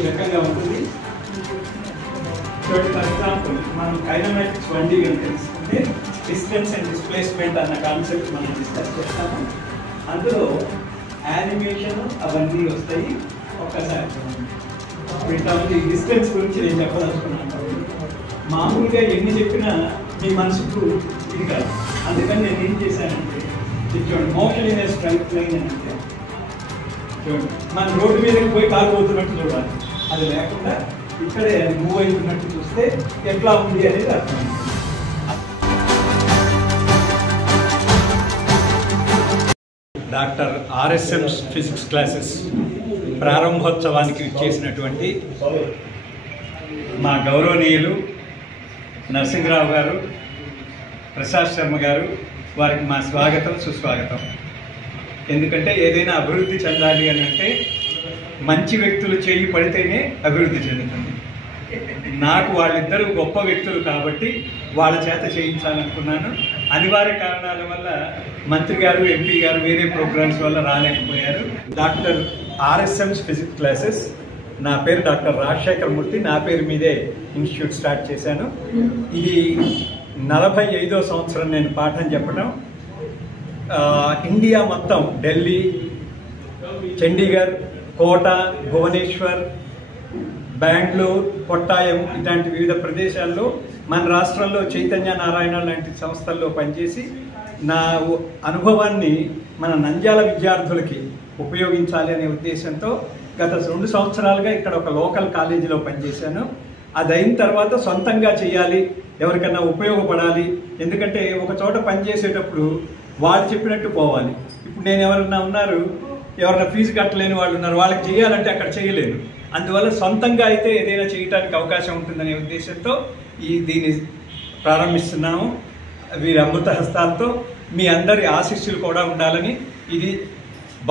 ఈ రకంగా ఉంటుంది. ఫర్ ఎగ్జాంపుల్ మనం కైనమాటిక్స్ 1D తెలుసుకుంటే డిస్టెన్స్ అండ్ డిస్ప్లేస్మెంట్ అన్న కాన్సెప్ట్ మనం డిస్కస్ చేస్తాము. అందులో యానిమేషన్ అవన్నీ వస్తాయి. ఒక్కసారి ఈ డిస్టెన్స్ గురించి నేను చెప్పదలుచుకున్నాను. మామూలుగా ఎన్ని చెప్పినా మీ మనసుకు ఇది కాదు. అందుకని నేను ఏం చేశానంటే చూడండి, motion in a straight line అని అంటే చూడండి, మన రోడ్డు మీదకి పోయి కారు పోతున్నట్టు చూడాలి. అది లేకుండా ఇక్కడే అది మూవ్ అవుతున్నట్టు చూస్తే ఎట్లా ఉంది అనేది అర్థం. డాక్టర్ ఆర్ఎస్ఎం ఫిజిక్స్ క్లాసెస్ ప్రారంభోత్సవానికి ఇచ్చేసినటువంటి మా గౌరవనీయులు నరసింహరావు గారు, ప్రసాద్ శర్మ గారు, వారికి మా స్వాగతం సుస్వాగతం. ఎందుకంటే ఏదైనా అభివృద్ధి చెందాలి అని అంటే మంచి వ్యక్తులు చేయి పడితేనే అభివృద్ధి చెందుతుంది. నాకు వాళ్ళిద్దరూ గొప్ప వ్యక్తులు కాబట్టి వాళ్ళ చేత చేయించాలనుకున్నాను. అనివార్య కారణాల వల్ల మంత్రి గారు, ఎంపీ గారు వేరే ప్రోగ్రామ్స్ వల్ల రాలేకపోయారు. డాక్టర్ ఆర్ఎస్ఎం ఫిజిక్స్ క్లాసెస్, నా పేరు డాక్టర్ రాజశేఖర్ మూర్తి, నా పేరు మీదే ఇన్స్టిట్యూట్ స్టార్ట్ చేశాను. ఇది 45వ సంవత్సరం నేను పాఠం చెప్పడం. ఇండియా మొత్తం ఢిల్లీ, చండీగఢ్, కోట, భువనేశ్వర్, బెంగళూరు, కొట్టాయం ఇలాంటి వివిధ ప్రదేశాల్లో, మన రాష్ట్రంలో చైతన్య నారాయణ లాంటి సంస్థల్లో పనిచేసి నా అనుభవాన్ని మన నంద్యాల విద్యార్థులకి ఉపయోగించాలి అనే ఉద్దేశంతో గత 2 సంవత్సరాలుగా ఇక్కడ ఒక లోకల్ కాలేజీలో పనిచేశాను. అది అయిన తర్వాత సొంతంగా చేయాలి, ఎవరికన్నా ఉపయోగపడాలి. ఎందుకంటే ఒక చోట పనిచేసేటప్పుడు వాళ్ళు చెప్పినట్టు పోవాలి. ఇప్పుడు నేను ఎవరన్నా ఉన్నారు, ఎవరైనా ఫీజు కట్టలేని వాళ్ళు ఉన్నారు, వాళ్ళకి చేయాలంటే అక్కడ చేయలేను. అందువల్ల సొంతంగా అయితే ఏదైనా చేయడానికి అవకాశం ఉంటుందనే ఉద్దేశంతో దీన్ని ప్రారంభిస్తున్నాము. వీరి అమృత హస్తాలతో మీ అందరి ఆశీస్సులు కూడా ఉండాలని, ఇది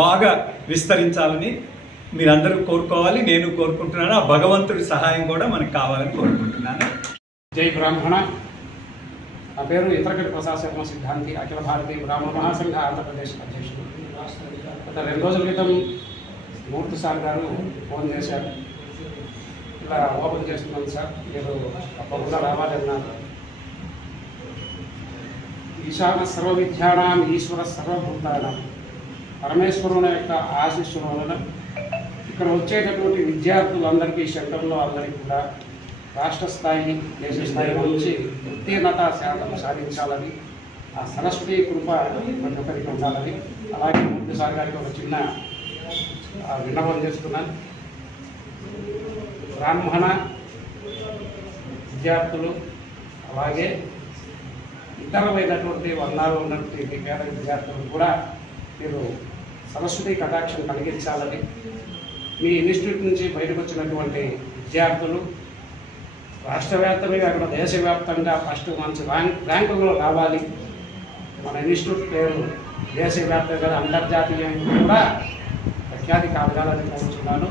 బాగా విస్తరించాలని మీరందరూ కోరుకోవాలి. నేను కోరుకుంటున్నాను. ఆ భగవంతుడి సహాయం కూడా మనకు కావాలని కోరుకుంటున్నాను. జై బ్రాహ్మణ. నా పేరు ఇతరకటి ప్రసాద్ శర్మ సిద్ధాంతి, అఖిల భారతీయ బ్రాహ్మణ మహాసంఘ ఆంధ్రప్రదేశ్ అధ్యక్షుడు. గత 2 రోజుల క్రితం మూర్తి సార్ గారు ఫోన్ చేశారు, ఇలా ఓపెన్ చేస్తున్నాను సార్, మీరు తప్పకుండా రావాలన్నారు. ఈశాన సర్వ విద్యానాం ఈశ్వర సర్వభూతానాం, పరమేశ్వరుని యొక్క ఆశీస్సుల వలన ఇక్కడ వచ్చేటటువంటి విద్యార్థులందరికీ, సెంటర్లో అందరికీ కూడా రాష్ట్ర స్థాయి, దేశ స్థాయి నుంచి ఉత్తీర్ణత శాతం సాధించాలని, ఆ సరస్వతి కృప ప్రతి ఒక్కరికి ఉండాలని, అలాగే మూర్తి సార్ గారికి ఒక చిన్న విన్నపం చేస్తున్నాను. బ్రాహ్మణ విద్యార్థులు అలాగే ఇతరమైనటువంటి వర్ణాలు ఉన్నటువంటి పేద విద్యార్థులు కూడా మీరు సరస్వతి కటాక్షం కలిగించాలని, మీ ఇన్స్టిట్యూట్ నుంచి బయటకు వచ్చినటువంటి విద్యార్థులు రాష్ట్ర వ్యాప్తంగా అక్కడ దేశవ్యాప్తంగా ఫస్ట్ మంచి ర్యాంకుల్లో రావాలి. మన ఇన్స్టిట్యూట్ పేరు దేశవ్యాప్తంగా అంతర్జాతీయంగా కూడా ప్రఖ్యాతి కావాలని కోరుతున్నాను.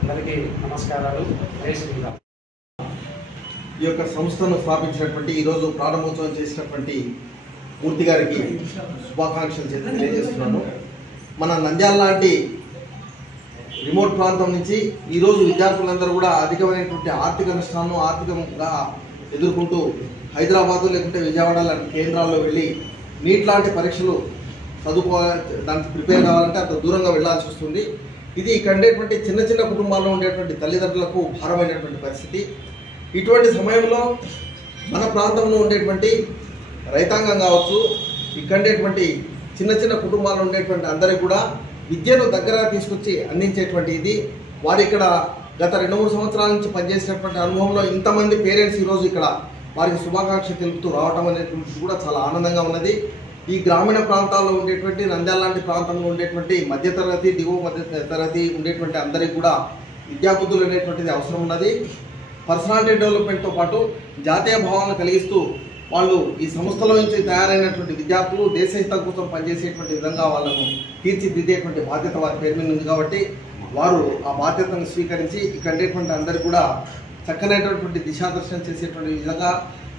అందరికీ నమస్కారాలు. జై శ్రీరామ్. ఈ యొక్క సంస్థను స్థాపించినటువంటి, ఈరోజు ప్రారంభోత్సవం చేసినటువంటి మూర్తి గారికి శుభాకాంక్షలు తెలియజేస్తున్నాను. మన నంద్యాల లాంటి రిమోట్ ప్రాంతం నుంచి ఈరోజు విద్యార్థులందరూ కూడా అధికమైనటువంటి ఆర్థిక నష్టాలను ఆర్థికంగా ఎదుర్కొంటూ హైదరాబాదు లేకుంటే విజయవాడ లాంటి కేంద్రాల్లో వెళ్ళి నీట్ లాంటి పరీక్షలు దానికి ప్రిపేర్ కావాలంటే అంత దూరంగా వెళ్లాల్సి వస్తుంది. ఇది ఇక్కడ ఉండేటువంటి చిన్న చిన్న కుటుంబాల్లో ఉండేటువంటి తల్లిదండ్రులకు భారమైనటువంటి పరిస్థితి. ఇటువంటి సమయంలో మన ప్రాంతంలో ఉండేటువంటి రైతాంగం కావచ్చు, ఇక్కడ ఉండేటువంటి చిన్న చిన్న కుటుంబాల్లో ఉండేటువంటి అందరికీ కూడా విద్యను దగ్గరగా తీసుకొచ్చి అందించేటువంటి ఇది. వారు ఇక్కడ గత 2-3 సంవత్సరాల నుంచి పనిచేసినటువంటి అనుభవంలో ఇంతమంది పేరెంట్స్ ఈరోజు ఇక్కడ వారికి శుభాకాంక్ష తెలుపుతూ రావడం అనేటువంటిది కూడా చాలా ఆనందంగా ఉన్నది. ఈ గ్రామీణ ప్రాంతాల్లో ఉండేటువంటి నంద్యాల లాంటి ప్రాంతంలో ఉండేటువంటి మధ్యతరగతి, దిగువ మధ్యతరగతి ఉండేటువంటి అందరికీ కూడా విద్యాబుద్ధులు అనేటువంటిది అవసరం ఉన్నది. పర్సనాలిటీ డెవలప్మెంట్తో పాటు జాతీయ భావాలను కలిగిస్తూ వాళ్ళు ఈ సంస్థలో నుంచి తయారైనటువంటి విద్యార్థులు దేశ హితం కోసం పనిచేసేటువంటి విధంగా వాళ్ళను తీర్చిదిద్దేటువంటి బాధ్యత వారి పేరు మీద ఉంది. కాబట్టి వారు ఆ బాధ్యతను స్వీకరించి ఇక్కడ ఉండేటువంటి అందరికీ కూడా చక్కనైనటువంటి దిశాదర్శనం చేసేటువంటి విధంగా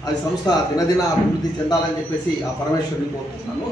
ఆ సంస్థ దినదిన అభివృద్ధి చెందాలని చెప్పేసి ఆ పరమేశ్వరుని కోరుతున్నాను.